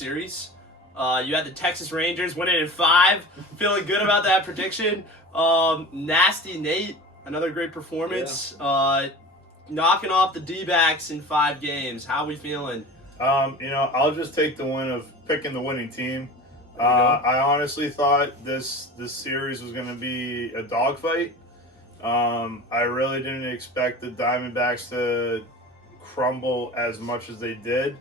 series. You had the Texas Rangers winning in 5. Feeling good about that prediction. Nasty Nate, another great performance. Yeah. Knocking off the D-backs in 5 games. How we feeling? I'll just take the win of picking the winning team. I honestly thought this series was going to be a dogfight. I really didn't expect the Diamondbacks to crumble as much as they did.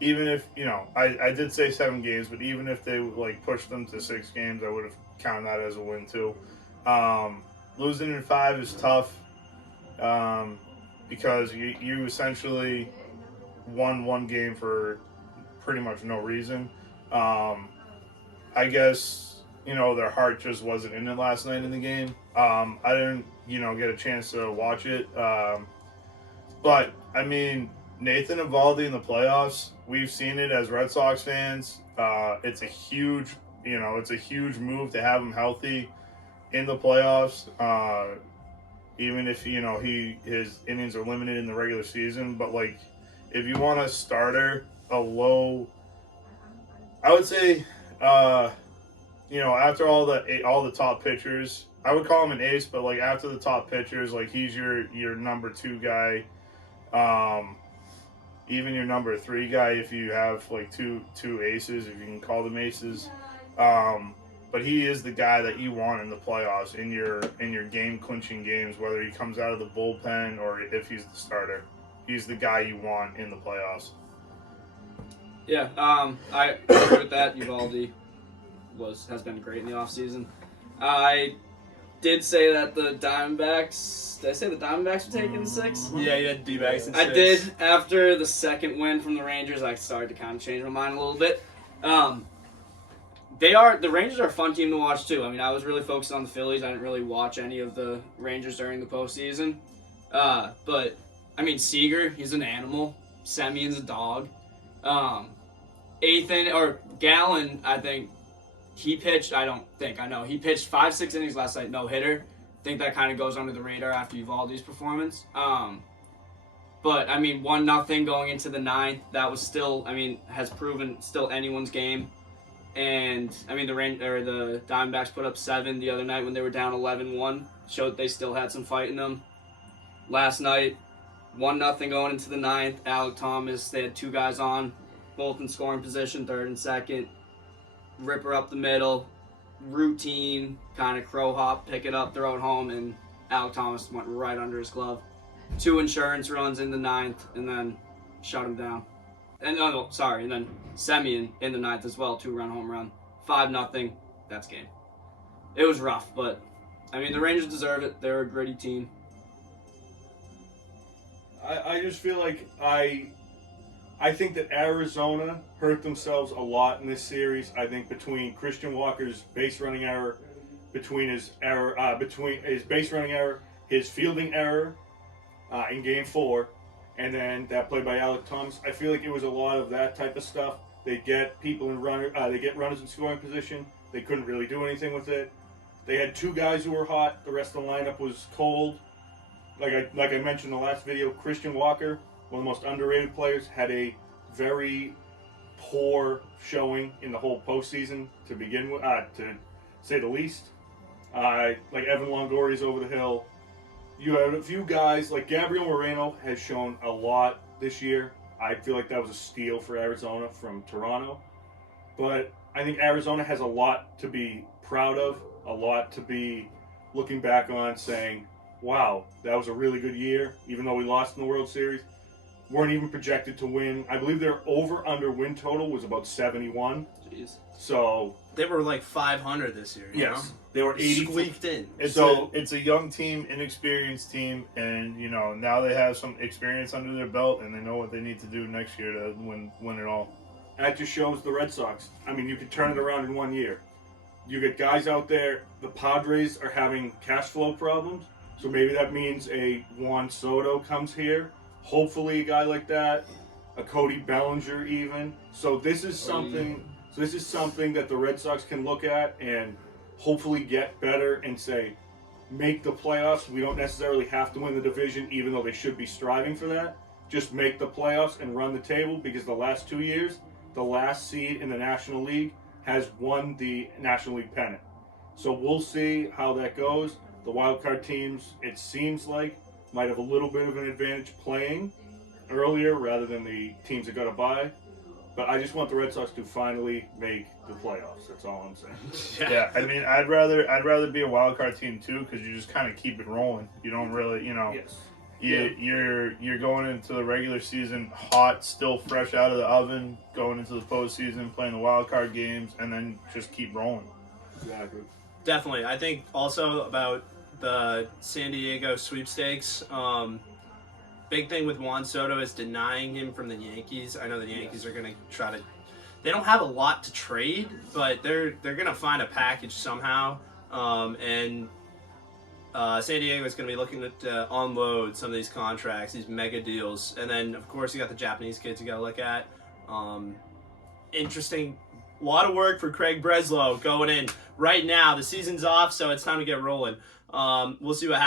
Even if, I did say 7 games, but even if they pushed them to 6 games, I would have counted that as a win too. Losing in 5 is tough because you essentially won 1 game for pretty much no reason. I guess, their heart just wasn't in it last night in the game. I didn't, get a chance to watch it. But, I mean, Nathan Eovaldi in the playoffs, we've seen it as Red Sox fans. It's a huge move to have him healthy in the playoffs. Even if, his innings are limited in the regular season. But, if you want a starter, I would say, after all the top pitchers, I would call him an ace, but after the top pitchers, he's your number 2 guy, even your number 3 guy if you have two aces, if you can call them aces. But he is the guy that you want in the playoffs in your game clinching games, whether he comes out of the bullpen or if he's the starter. He's the guy you want in the playoffs. Yeah, I agree with that. Uvalde has been great in the offseason. I did say that the Diamondbacks... Did I say the Diamondbacks were taking 6? Yeah, you had D-backs in 6. I did. After the second win from the Rangers, I started to kind of change my mind a little bit. The Rangers are a fun team to watch, too. I mean, I was really focused on the Phillies. I didn't really watch any of the Rangers during the postseason. But, I mean, Seager, he's an animal. Semion's a dog. Gallen, I think, he pitched 5-6 innings last night, no hitter. I think that kind of goes under the radar after Uvalde's performance. But, I mean, 1-0 going into the 9th, that was still, has proven still anyone's game. And, the Diamondbacks put up 7 the other night when they were down 11-1, showed they still had some fight in them. Last night, 1-0 going into the 9th, Alec Thomas, they had 2 guys on, both in scoring position, 3rd and 2nd. Ripper up the middle, routine, kind of crow hop, pick it up, throw it home, and Alec Thomas went right under his glove. 2 insurance runs in the 9th, and then shut him down. And then Semien in the 9th as well, 2-run home run. 5-0, that's game. It was rough, but, the Rangers deserve it. They're a gritty team. I just feel like I think that Arizona hurt themselves a lot in this series. I think between Christian Walker's base running error, between his base running error, his fielding error in Game 4, and then that play by Alec Thomas, I feel like it was a lot of that type of stuff. They get people in they get runners in scoring position. They couldn't really do anything with it. They had 2 guys who were hot. The rest of the lineup was cold. Like I mentioned in the last video, Christian Walker, one of the most underrated players, had a very poor showing in the whole postseason to begin with, to say the least. Evan Longoria's over the hill. You have a few guys, like Gabriel Moreno has shown a lot this year. I feel like that was a steal for Arizona from Toronto. But I think Arizona has a lot to be proud of, a lot to be looking back on saying, wow, that was a really good year, even though we lost in the World Series. Weren't even projected to win. I believe their over-under win total was about 71. Jeez. So they were 500 this year. Yes. They were 80. Squeaked in. It's a young team, inexperienced team, and now they have some experience under their belt, and they know what they need to do next year to win it all. That just shows the Red Sox. You could turn it around in 1 year. You get guys out there. The Padres are having cash flow problems. So maybe that means a Juan Soto comes here. Hopefully a guy like that. A Cody Bellinger even. So this is something that the Red Sox can look at and hopefully get better and say, make the playoffs. We don't necessarily have to win the division, even though they should be striving for that. just make the playoffs and run the table, because the last 2 years, the last seed in the National League has won the National League pennant. So we'll see how that goes. The wild card teams, it seems like, might have a little bit of an advantage playing earlier rather than the teams that got a bye. But I just want the Red Sox to finally make the playoffs. That's all I'm saying. Yeah, I mean, I'd rather be a wild card team too, because you just kind of keep it rolling. You don't really, Yes. You're going into the regular season hot, still fresh out of the oven, going into the postseason, playing the wild card games, and then just keep rolling. Exactly. Definitely. I think also about the San Diego sweepstakes. Big thing with Juan Soto is denying him from the Yankees. I know the Yankees are going to try to. They don't have a lot to trade, but they're going to find a package somehow. And San Diego is going to be looking to unload some of these contracts, these mega deals. And then, of course, you got the Japanese kids you got to look at. Interesting. A lot of work for Craig Breslow going in right now. The season's off, so it's time to get rolling. We'll see what happens.